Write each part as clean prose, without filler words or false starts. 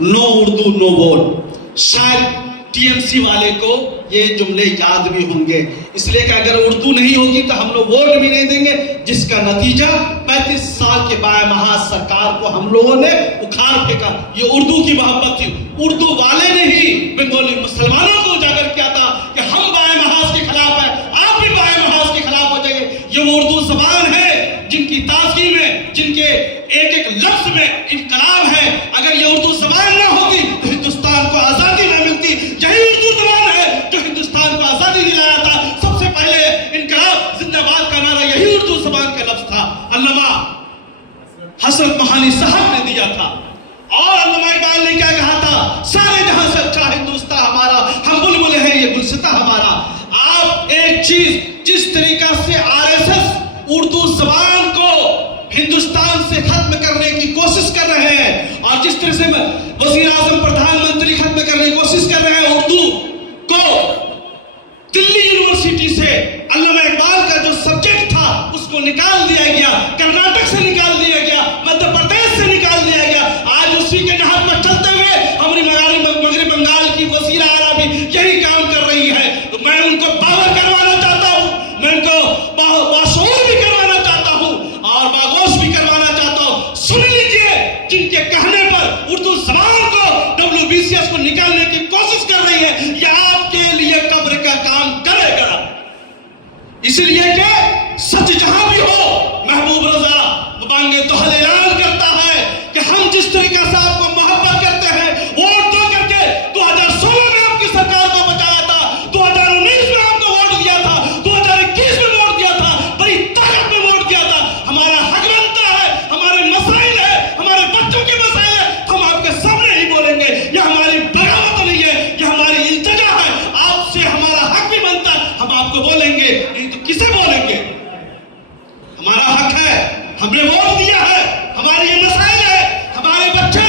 No Urdu no vote. शायद TMC वाले को ये जुमले याद भी होंगे, इसलिए कि अगर उर्दू नहीं होगी तो हम लोग वोट भी नहीं देंगे, जिसका नतीजा 35 साल के बाएं सरकार को हम लोगों ने उखाड़ फेंका। ये उर्दू की मोहब्बत थी। उर्दू वाले ने ही बंगाली मुसलमानों को उजागर किया था कि हम बाएं महाज के खिलाफ है, आप भी बाएं महाज के खिलाफ हो जाइए। ये वो उर्दू जबान है जिनकी ताज़गी में, जिनके एक एक लफ्ज में इनकलाब है। अगर ये उर्दू जबान ना होती तो हिंदुस्तान को आजादी न मिलती। यही उर्दू जबान है जो हिंदुस्तान को आजादी दिलाया था। सबसे पहले इनकलाब जिंदाबाद का नारा यही उर्दू जबान का लफ्ज था। अल्लामा हसरत महानी साहब ने दिया था। और अल्लामा इकबाल ने क्या कहा था? सारे जहां से अच्छा हिंदुस्तान हमारा, हम बुलबुल हैं ये गुलसिता हमारा। आप एक चीज, जिस तरीका से आरएसएस उर्दू जबान को हिंदुस्तान से खत्म करने की कोशिश कर रहे हैं, और जिस तरह से वजीर आजम प्रधानमंत्री खत्म करने की कोशिश कर रहे हैं उर्दू को, दिल्ली यूनिवर्सिटी से अल्लामा इकबाल का जो सब्जेक्ट था उसको निकाल दिया गया, कर्नाटक से निकाल दिया गया, मध्य प्रदेश से निकाल दिया गया। आज उसी के जहाज पर चलते हुए हमारी मगरबी बंगाल की वजीर आला भी यही काम कर रही है। तो मैं उनको पावर करवाना चाहता हूँ, मैं उनको बाशऊर भी करवाना चाहता हूँ और बागोश भी करवाना चाहता हूँ। सुन लीजिए, जिनके कहने पर उर्दू जबान को WBCS को निकालने की कोशिश कर रही है, यह आपके लिए कब्र का काम करेगा। इसलिए कि सच जहां भी हो, महबूब रजा बांगे तो ऐलान करता है कि हम जिस तरीके से आपको मोहब्बत करते हैं, वोट दो करके 2016 में आपकी सरकार को बचाया था, 2019 में आपको वोट दिया था, 2021 में वोट दिया था, बड़ी ताकत में वोट दिया था। हमारा हक बनता है, हमारे मसाइल है, हमारे बच्चों के मसाइल है, हम आपके सामने ही बोलेंगे। यह हमारी बगावत नहीं है, यह हमारी इल्तिजा है। आपसे हमारा हक भी बनता है, हम आपको बोलेंगे, नहीं तो किसे बोलेंगे? हमारा हक है, हमने वोट दिया है, हमारे ये मसाइल है। हमारे बच्चे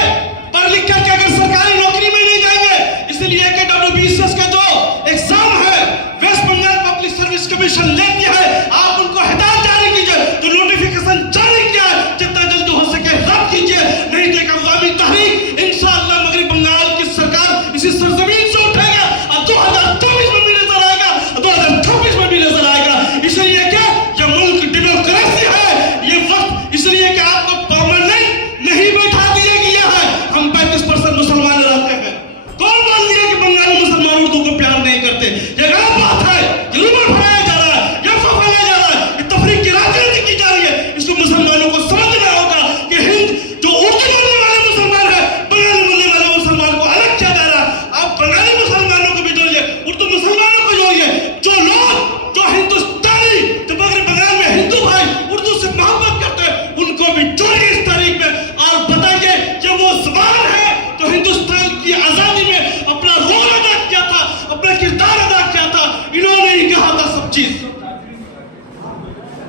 पढ़ लिख करके अगर सरकारी नौकरी में नहीं जाएंगे, इसलिए कि WBCS का जो एग्जाम है, West Bengal public service commission ले दिया है, आप उनको हिदायत जारी कीजिए, जो नोटिफिकेशन जारी किया है जितना जल्दी हो सके रद्द कीजिए। नहीं तो एक अवामी तहरीक इंशाअल्लाह मगरबी बंगाल की सरकार इसी सरजमीन से उठेगा और 2024 में भी नजर आएगा, 2026 में भी नजर आएगा। इसलिए क्या यह मुल्क डेमोक्रेसी है, ये वक्त इसलिए कि आपको परमानेंट नहीं बैठा दिया गया है। हम 35% मुसलमान रहते हैं। कौन बोल दिया कि बंगाली मुसलमान उर्दू को प्यार नहीं करते? ये गलत बात है, ये रूमर फैलाया जा रहा है, ये फैलाया जा रहा है, ये तफरीक की राजनीति की जा रही है। इसको मुसलमानों को समझना होगा कि हिंद जो उर्दू बोलने वाले मुसलमान है, बंगाली बोलने वाले मुसलमान को अलग किया जा रहा है। आप बंगाली मुसलमानों को भी जोड़िए, उर्दू मुसलमानों को जोड़िए। जो लोग जो हिंदुस्तानी, जो मगरबी बंगाल में हिंदू भाई उर्दू से मोहब्बत करते हैं, उनको भी जोड़िए इस तारीख में और बताइए कि वो जबान है जो हिंदुस्तान की आजादी में अपना रोल अदा किया था, अपना किरदार अदा किया था। इन्होंने ही कहा था सब चीज।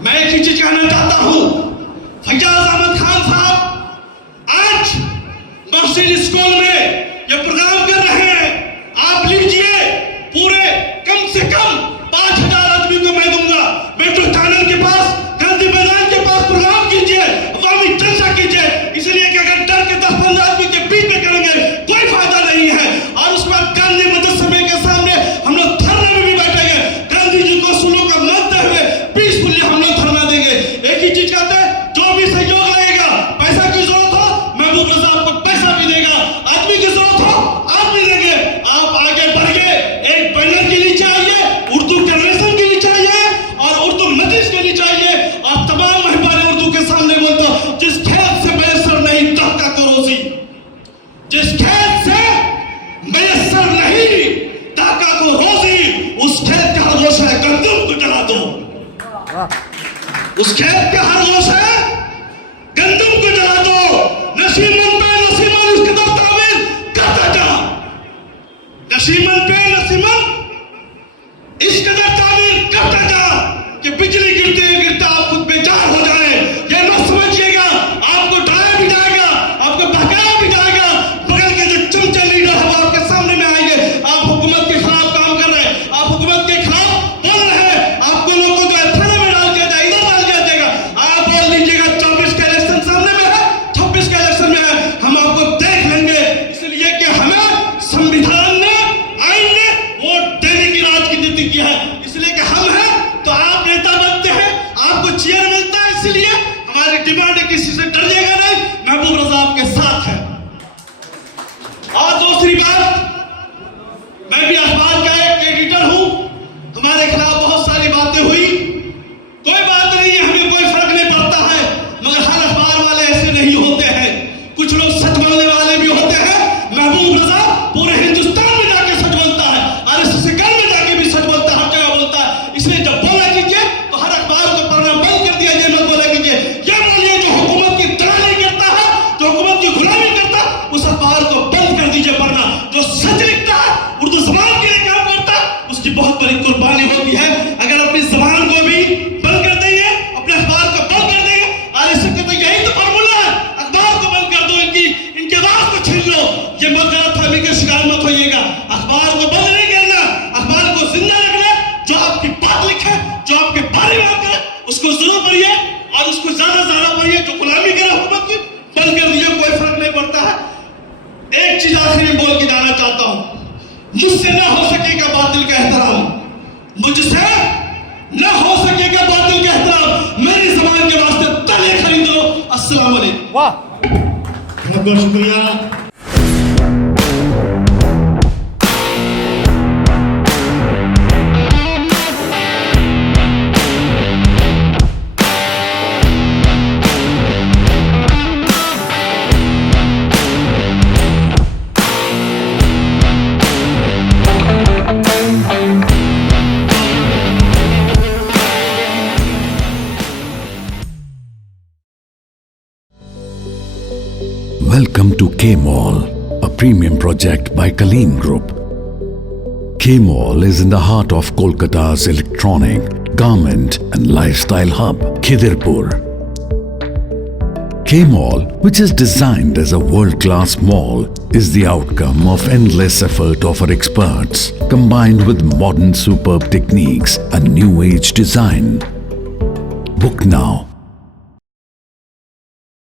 मैं एक ही चीज कहना चाहता हूं, फैयाज अहमद खान साहब आज मस्जिद स्कूल में ये प्रोग्राम कर रहे हैं। आप लीजिए, पूरे कम से कम 5000 आदमी को मैं दूंगा। मेट्रो चैनल के पास, गांधी मैदान के पास प्रोग्राम कीजिए, अवामी चर्चा कीजिए। इसलिए कि अगर डर के 10-15 आदमी के बीच में करेंगे कोई फायदा नहीं है। और उसके बाद गांधी मदरसे के सामने हम लोग धरने में भी बैठेंगे, गांधी जी को सुनो का मानते हुए पीसफुली हम लोग धरना देंगे। एक ही चीज कहते हैं, जो भी सहयोग लगेगा, पैसा की जरूरत हो महबूब रजा आपको पैसा भी देगा, आदमी की जरूरत हो आदमी देंगे। आप आगे बढ़िए, एक बैनर के नीचे आइए, उर्दू टेलीविजन के नीचे आइए और उर्दू मजलिस के नीचे आइए और तमाम महबान उर्दू के सामने बोलता, जिस खेत से मैसर नहीं दाका को रोजी, जिस खेत से मैसर नहीं दाका को रोजी, उस खेत का हर गोश है गंदम को जला दो। उस खेत का हर गोश है गंदम को जला दो। नसीमन पे नसीमन इसके दर तामीर करता जा, नसीमन पे नसीमन इस कदर तामीर करता जा कि बिजली गिरते गिरते आप खुद बेजार हो जाए। ये मत समझिएगा, आपको डराया भी जाएगा, आपको बहकाया भी जाएगा। बगल के जो चमचे लीडर है वो आपके सामने में आएंगे। आप हुकूमत के खिलाफ काम कर रहे हैं, आप हुकूमत के खिलाफ बोल रहे हैं, आपको लोगों को थाने में डाल दिया जाए, इधर डाल दिया जाएगा। आप बोल दीजिएगा 24 का इलेक्शन सामने में है, जो सच लिखता है, उर्दू जबान के लिए काम करता है, उसकी बहुत बड़ी कुर्बानी होती है। अगर अपनी जबान को भी बंद कर देंगे, अपने अखबार को बंद कर देंगे, और इससे तो यही तो फार्मूला है, अखबार को बंद कर दो, इनके आवाज को छीन लो। ये मत गलतफहमी के शिकार मत होइएगा। अखबार को बंद नहीं करना, अखबार को जिंदा रखना। जो आपकी बात लिखे, जो आपके बारे में बात करे, उसको जरूर पढ़िए और उसको ज्यादा से ज्यादा पढ़िए। जो गुलामी करे हुकूमत की, बंद कर दीजिए, कोई फर्क नहीं पड़ता है। एक चीज आखिरी में बोल के जाना चाहता हूं, मुझसे ना हो सकेगा बातिल का एहतराम, मुझसे ना हो सकेगा बातिल का एहतराम। मेरी जबान के वास्ते तले खरीद लो। अस्सलाम वालेकुम। वाह, बहुत बहुत शुक्रिया। Welcome to K-Mall, a premium project by Kaleen Group. K-Mall is in the heart of Kolkata's electronic, garment and lifestyle hub, Khidirpur. K-Mall, which is designed as a world-class mall, is the outcome of endless effort of our experts, combined with modern superb techniques and new age design. Book now